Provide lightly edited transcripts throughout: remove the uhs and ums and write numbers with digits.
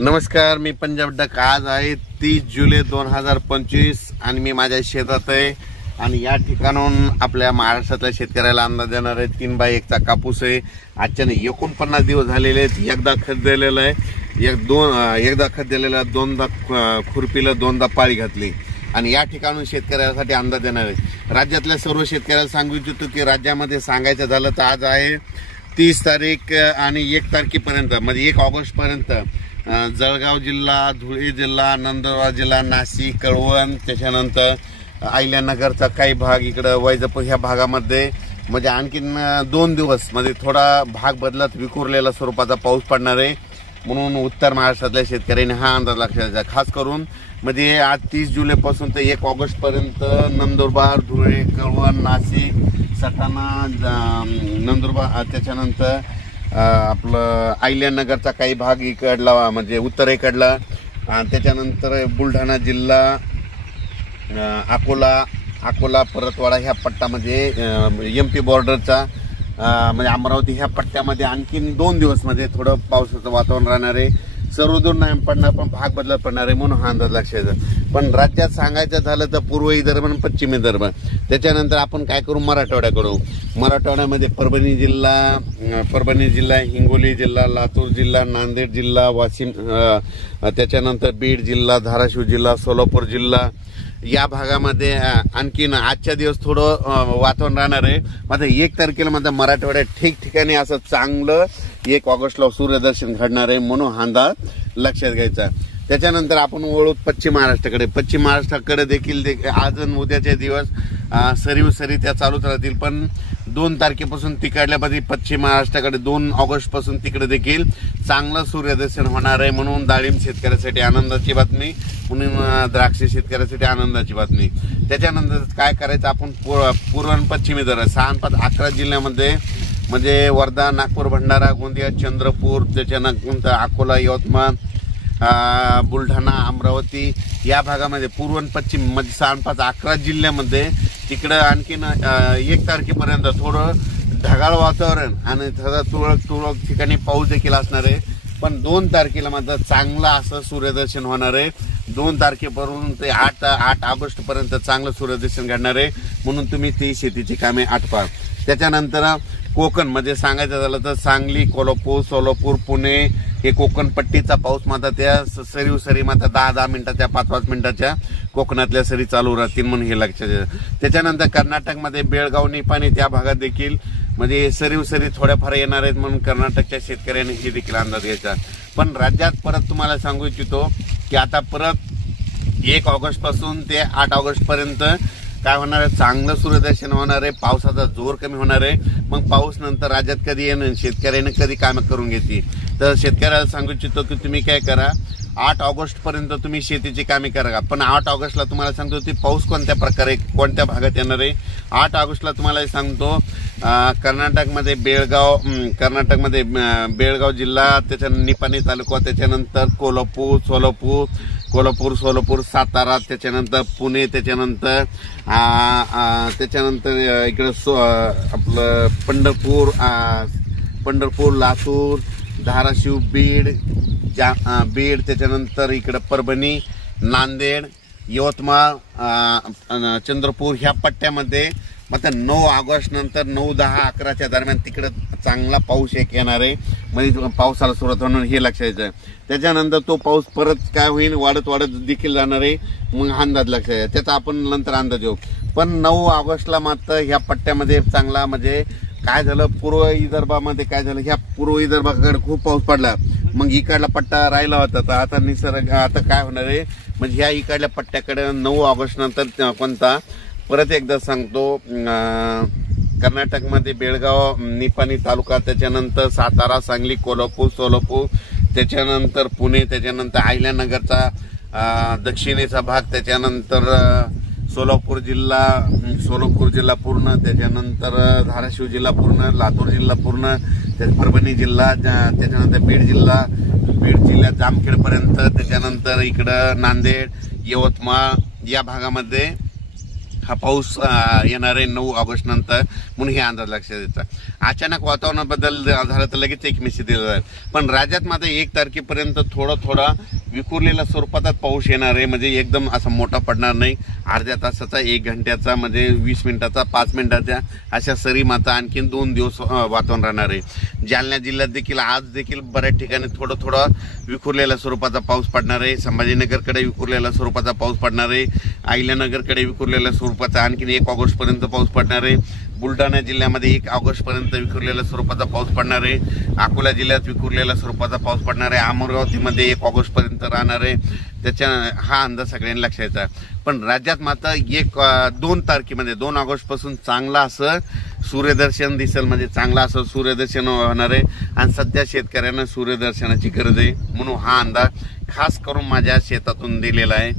नमस्कार, मी पंजाब डक। आज आहे 30 जुलै 2025 आणि मी माझ्या शेतात आहे आणि या ठिकाणून आपल्या महाराष्ट्रातल्या शेतकऱ्याला अंदाज देणार आहे। 3x1 चा कापूस आहे। आजच्या 49 दिवस झालेले आहेत। एकदा खत दिलेलं आहे, एकदा खत दिलेलं, दोनदा खुरपीला, दोनदा पाळी घातली आणि या ठिकाणून शेतकऱ्यासाठी अंदाज देणार आहे। राज्यातल्या सर्व शेतकऱ्याला सांगू इच्छितो की राज्यामध्ये सांगायचं झालं तर आज आहे 30 तारीख आणि 1 तारखेपर्यंत म्हणजे 1 ऑगस्ट पर्यंत जळगाव जिल्हा, धुळे जिल्हा, नंदुरबार जिल्हा, नाशिक, कळवण, त्याच्यानंतर अहिल्यानगरचा काही भाग, इकडे वैजापूर ह्या भागामध्ये म्हणजे आणखीन 2 दिवस म्हणजे थोडा भाग बदलत विखुरलेला स्वरूपाचा पाऊस पडणार आहे। म्हणून उत्तर महाराष्ट्रातल्या शेतकऱ्यांनी हा अंदाज लक्षात घ्या। खास करून म्हणजे आज 30 जुलैपासून ते 1 ऑगस्ट पर्यंत नंदुरबार, धुळे, कळवण, नाशिक, सटाणा, नंदुरबार, त्याच्यानंतर आपलं अहिल्यानगरचा काही भाग इकडला म्हणजे उत्तरेकडला, त्याच्यानंतर बुलढाणा जिल्हा, अकोला, परतवाडा ह्या पट्टा म्हणजे MP बॉर्डरचा म्हणजे अमरावती ह्या पट्ट्यामध्ये आणखीन 2 दिवस म्हणजे थोडं पावसाचं वातावरण राहणार आहे। सर्वदूर नाही पडणार पण भाग बदलत पडणार आहे, म्हणून हा अंदाज लक्षात घ्या। पण राज्यात सांगायचं झालं तर पूर्व विदर्भ आणि पश्चिम विदर्भ, त्याच्यानंतर आपण काय करू, मराठवाड्याकडू। मराठवाड्यामध्ये परभणी जिल्हा, हिंगोली जिल्हा, लातूर जिल्हा, नांदेड जिल्हा, वाशिम, त्याच्यानंतर बीड जिल्हा, धाराशिव जिल्हा, सोलापूर जिल्हा या भागामध्ये आणखीन आजच्या दिवस थोडं वातावरण राहणार आहे। मात्र 1 तारखेला मात्र मराठवाड्यात ठिकठिकाणी असं चांगलं 1 ऑगस्टला सूर्यदर्शन घडणार आहे, म्हणून हा अंदाज लक्षात घ्यायचा। त्याच्यानंतर आपण वळू पश्चिम महाराष्ट्राकडे। पश्चिम महाराष्ट्राकडे देखील आज आणि उद्याचे दिवस सरी त्या चालूच राहतील, पण 2 तारखेपासून तिकडल्यामध्ये पश्चिम महाराष्ट्राकडे 2 ऑगस्ट पासून तिकडे देखील चांगलं सूर्यदर्शन होणार आहे, म्हणून डाळिंब शेतकऱ्यासाठी आनंदाची बातमी, म्हणून द्राक्ष शेतकऱ्यासाठी आनंदाची बातमी। त्याच्यानंतर काय करायचं, आपण पूर्व आणि पश्चिम विदर्भ 6-5-11 जिल्ह्यामध्ये म्हणजे वर्धा, नागपूर, भंडारा, गोंदिया, चंद्रपूर, त्याच्यानंतर अकोला, यवतमाळ, बुलढाणा, अमरावती या भागामध्ये पूर्व आणि पश्चिम म्हणजे 6-5-11 जिल्ह्यामध्ये तिकडं आणखीन 1 तारखेपर्यंत थोडं ढगाळ वातावरण आणि तुरळक ठिकाणी पाऊस देखील असणार आहे। पण 2 तारखेला मात्र चांगलं असं सूर्यदर्शन होणार आहे। 2 तारखेपासून ते 8 ऑगस्ट पर्यंत चांगलं सूर्यदर्शन घडणार आहे, म्हणून तुम्ही ती शेतीची कामे आटपा। त्याच्यानंतर कोकण मध्ये सांगायचं झालं तर सांगली, कोल्हापूर, सोलापूर, पुणे हे कोकण पट्टीचा पाऊस मात्र त्या सरी मात्र 10 मिनिटाच्या 5 मिनिटाच्या कोकणातल्या सरी चालू राहतील, म्हणून हे लक्षात घ्या। त्याच्यानंतर कर्नाटकमध्ये बेळगाव, निपाणी त्या भागात देखील म्हणजे सरी थोड्याफार येणार आहेत, म्हणून कर्नाटकच्या शेतकऱ्यांनी हे देखील अंदाज घ्यायचा। पण राज्यात परत तुम्हाला सांगू इच्छितो की आता परत 1 ऑगस्ट पासून ते 8 ऑगस्ट पर्यंत काय होणार आहे, चांगलं सूर्यदर्शन होणार आहे, पावसाचा जोर कमी होणार आहे। मग पाऊस नंतर राज्यात कधी येणं, शेतकऱ्याने कधी कामं करून घेतली तर शेतकऱ्याला सांगू इच्छितो की तुम्ही काय करा, 8 ऑगस्ट पर्यंत तुम्ही शेतीची कामे करा। पण 8 ऑगस्टला तुम्हाला सांगतो की पाऊस कोणत्या प्रकारे कोणत्या भागात येणार आहे। 8 ऑगस्टला तुम्हाला सांगतो कर्नाटकमध्ये बेळगाव जिल्हा, त्याच्यानंतर निपाणी तालुका, त्याच्यानंतर कोल्हापूर, सोलापूर, सातारा, त्याच्यानंतर पुणे, त्याच्यानंतर इकडं आपलं पंढरपूर, लातूर, धाराशिव, बीड, त्याच्यानंतर इकडं परभणी, नांदेड, यवतमाळ, चंद्रपूर ह्या पट्ट्यामध्ये मात्र 9 ऑगस्ट नंतर 9, 10, 11च्या दरम्यान तिकडे चांगला पाऊस येणार आहे, म्हणजे पावसाला सुरुवात होणार हे लक्षात घ्यायचं। त्याच्यानंतर तो पाऊस परत काय होईल, वाढत देखील जाणार आहे, मग अंदाज लक्षात घ्या, त्याचा आपण नंतर अंदाज घेऊ। पण 9 ऑगस्टला मात्र ह्या पट्ट्यामध्ये चांगला म्हणजे काय झालं, पूर्व विदर्भामध्ये काय झालं, ह्या पूर्व विदर्भाकडे खूप पाऊस पडला, मग इकडला पट्टा राहिला होता, तर आता निसर्ग आता काय होणार आहे म्हणजे ह्या इकडल्या पट्ट्याकडे 9 ऑगस्ट नंतर कोणता परत एकदा सांगतो, कर्नाटकमध्ये बेळगाव, निपाणी तालुका, त्याच्यानंतर सातारा, सांगली, कोल्हापूर, सोलापूर, त्याच्यानंतर पुणे, त्याच्यानंतर अहिल्यानगरचा दक्षिणेचा भाग, त्याच्यानंतर सोलापूर जिल्हा पूर्ण, त्याच्यानंतर धाराशिव जिल्हा पूर्ण, लातूर जिल्हा पूर्ण, परभणी जिल्हा, त्याच्यानंतर बीड जिल्ह्यात जामखेडपर्यंत, त्याच्यानंतर इकडं नांदेड, यवतमाळ या भागामध्ये हा पाऊस येणार आहे 9 ऑगस्ट नंतर, म्हणून हे अंदाज लक्षात येतात. अचानक वातावरण बदल झाला तर लगेच एक मेसेज दिला जाईल. पण राज्यात मात्र 1 तारखेपर्यंत थोडा विखुरलेल्या स्वरूपात पाऊस येणार आहे. म्हणजे एकदम असा मोठा पडणार नाही. अर्ध्या तासाचा, 1 घंट्याचा, म्हणजे 20 मिनिटाचा, 5 मिनिटाच्या अशा सरी मात्र आणखीन 2 दिवस वातावरण राहणार आहे. जालना जिल्ह्यात देखील आज देखील बऱ्याच ठिकाणी थोडा विखुरलेल्या स्वरूपाचा पाऊस पडणार आहे. संभाजीनगरकडे विखुरलेल्या स्वरूपाचा पाऊस पडणार आहे. अहिल्यानगरकडे विखुरलेल्या स्वरूपाचा आणखीन 1 ऑगस्ट पर्यंत पाऊस पडणार आहे. बुलढाणा जिल्ह्यामध्ये 1 ऑगस्ट पर्यंत विखुरलेल्या स्वरूपाचा पाऊस पडणार आहे. अकोला जिल्ह्यात विखुरलेल्या स्वरूपाचा पाऊस पडणार आहे. अमरावतीमध्ये 1 ऑगस्ट पर्यंत राहणार आहे. त्याच्या हा अंदाज सगळ्यांनी लक्षात येतात. पण राज्यात मात्र 2 तारखेमध्ये 2 ऑगस्ट पासून चांगला असं सूर्यदर्शन दिसेल. म्हणजे चांगला असं सूर्यदर्शन होणार आहे. आणि सध्या शेतकऱ्यांना सूर्यदर्शनाची गरज आहे, म्हणून हा अंदाज खास करून माझ्या शेतातून दिलेला आहे.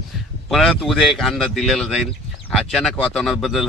परत उद्या एक अंदाज दिलेला जाईल. अचानक वातावरणात बदल